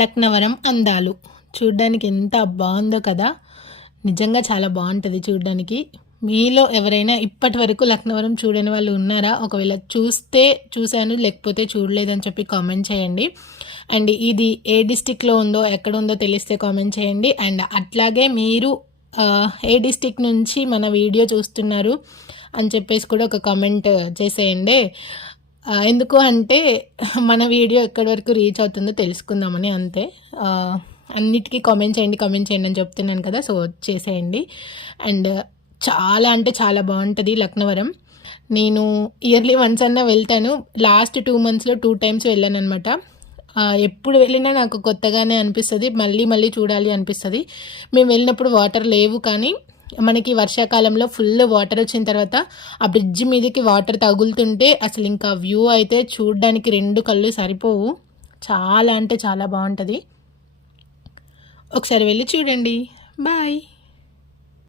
లక్నవరం అందాలు చూడ్డానికి ఎంత బాగుందో కదా. నిజంగా చాలా బాగుంటుంది చూడ్డానికి. మీలో ఎవరైనా ఇప్పటి వరకు లక్నవరం చూడని వాళ్ళు ఉన్నారా? ఒకవేళ చూశాను లేకపోతే చూడలేదని చెప్పి కామెంట్ చేయండి. అండ్ ఇది ఏ డిస్టిక్లో ఉందో ఎక్కడ ఉందో తెలిస్తే కామెంట్ చేయండి. అండ్ అట్లాగే మీరు ఏ డిస్టిక్ నుంచి మన వీడియో చూస్తున్నారు అని చెప్పేసి కూడా ఒక కామెంట్ చేసేయండి. ఎందుకు అంటే మన వీడియో ఎక్కడి వరకు రీచ్ అవుతుందో తెలుసుకుందామని, అంతే. అన్నిటికీ కామెంట్ చేయండి అని చెప్తున్నాను కదా, సో చేసేయండి. అండ్ చాలా అంటే చాలా బాగుంటుంది లక్నవరం. నేను ఇయర్లీ వన్స్ అన్నా వెళ్తాను. లాస్ట్ 2 monthsలో 2 times వెళ్ళాను అనమాట. ఎప్పుడు వెళ్ళినా నాకు కొత్తగానే అనిపిస్తుంది, మళ్ళీ చూడాలి అనిపిస్తుంది. మేము వెళ్ళినప్పుడు వాటర్ లేవు, కానీ మనకి వర్షాకాలంలో ఫుల్ వాటర్ వచ్చిన తర్వాత ఆ బ్రిడ్జ్ మీదకి వాటర్ తగులుతుంటే అసలు ఇంకా వ్యూ అయితే చూడడానికి 2 కళ్ళు సరిపోవు. చాలా అంటే చాలా బాగుంటుంది. ఒకసారి వెళ్ళి చూడండి. బాయ్.